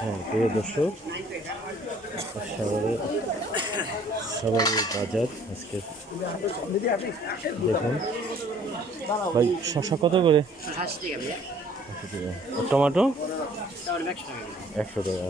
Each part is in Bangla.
হ্যাঁ প্রিয় দর্শক, সাভারের বাজার আজকে দেখুন ভাই। শসা কত করে? 80 টাকা। আর টমেটো 100 টাকা।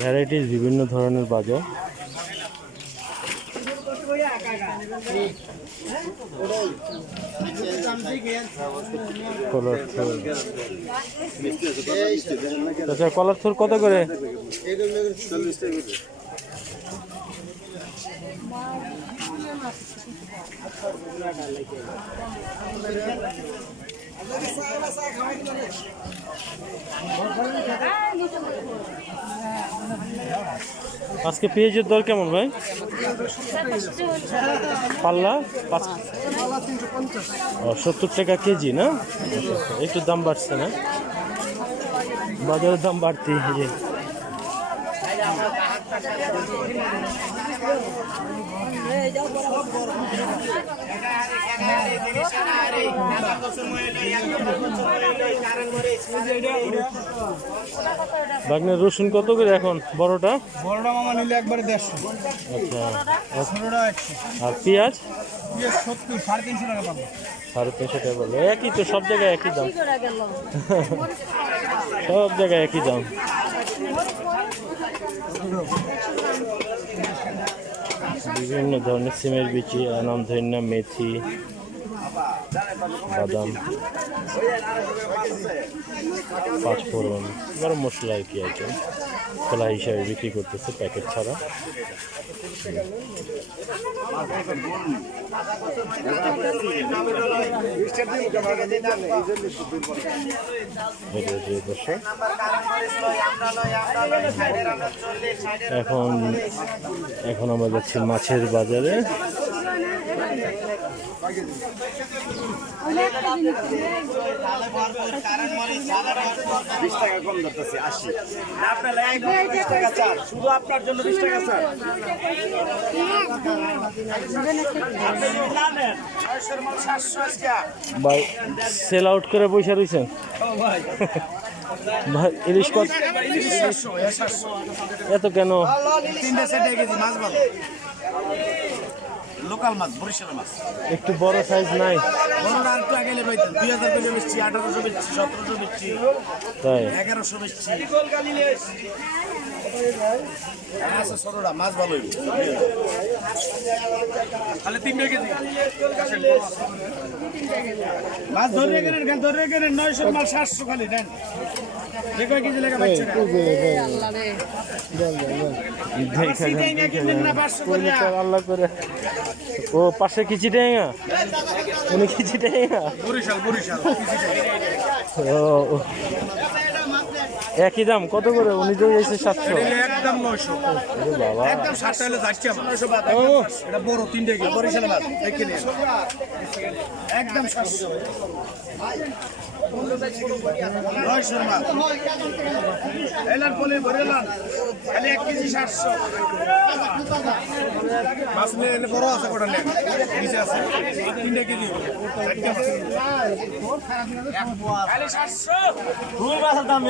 ভ্যারাইটিস বিভিন্ন ধরনের বাজার। আচ্ছা, কলার থোর কত করে? আজকে পেঁয়াজের দর কেমন ভাই? পাল্লা 70 টাকা কেজি না? একটু দাম বাড়ছে না? বাজারের দাম বাড়তি। বাগনের রসুন কত করে এখন? বড়টা মামা নিলে একবারে 150। আচ্ছা, আর পেঁয়াজ 70, 350 টাকা পাবো। 350 টাকা বলে। একই তো, সব জায়গায় একই দাম। সব জায়গায় একই দাম। বিভিন্ন ধরনের সিমের বিচি, আনাম ধন্যা, মেথি, বাদাম, পাঁচফোড়ন, গরম মশলা আর কি আইটেম খোলা হিসাবে বিক্রি করতেছে, প্যাকেট ছাড়া। এখন আমরা যাচ্ছি মাছের বাজারে। ভাই সেল আউট করে পয়সা রয়েছেন ভাই? ইলিশ কত? এত কেন? লোকাল মাছ, বরিশালের মাছ। একটু বড় সাইজ নাই? বড়টা আর একটু আগে নেবে 2000 করে বেচছি, 1800 বেচছি, 1700 বেচছি, তাই 1100 বেচছি। আচ্ছা, সরোরা মাছ ভালোই খালি 3 কেজি মাছ ধরে গেলেন 900 মাল 700 খালি দেন। দেখো কেজি লেখা পাচ্ছে না। আল্লাহ করে। ও পাশে কি চিটাঙ্গা? উনি কি চিটাঙ্গা? বরিশাল। ও একই দাম কত করে? উনি তো এসে 700। একদম 900 বাবা, একদম 7 টাইলে যাচ্ছে 900 বাদ। এটা বড় 3 কেজি বরিশাল মাছ দেখে নিন, একদম 700 900 মাছ। এলার পলে ভরেলাম খালি 1 কেজি 700 মাছ নিয়ে বড় আছে, কোটা নেন নিচে আছে 3 কেজি খালি 700 ফুল মাছের দাম।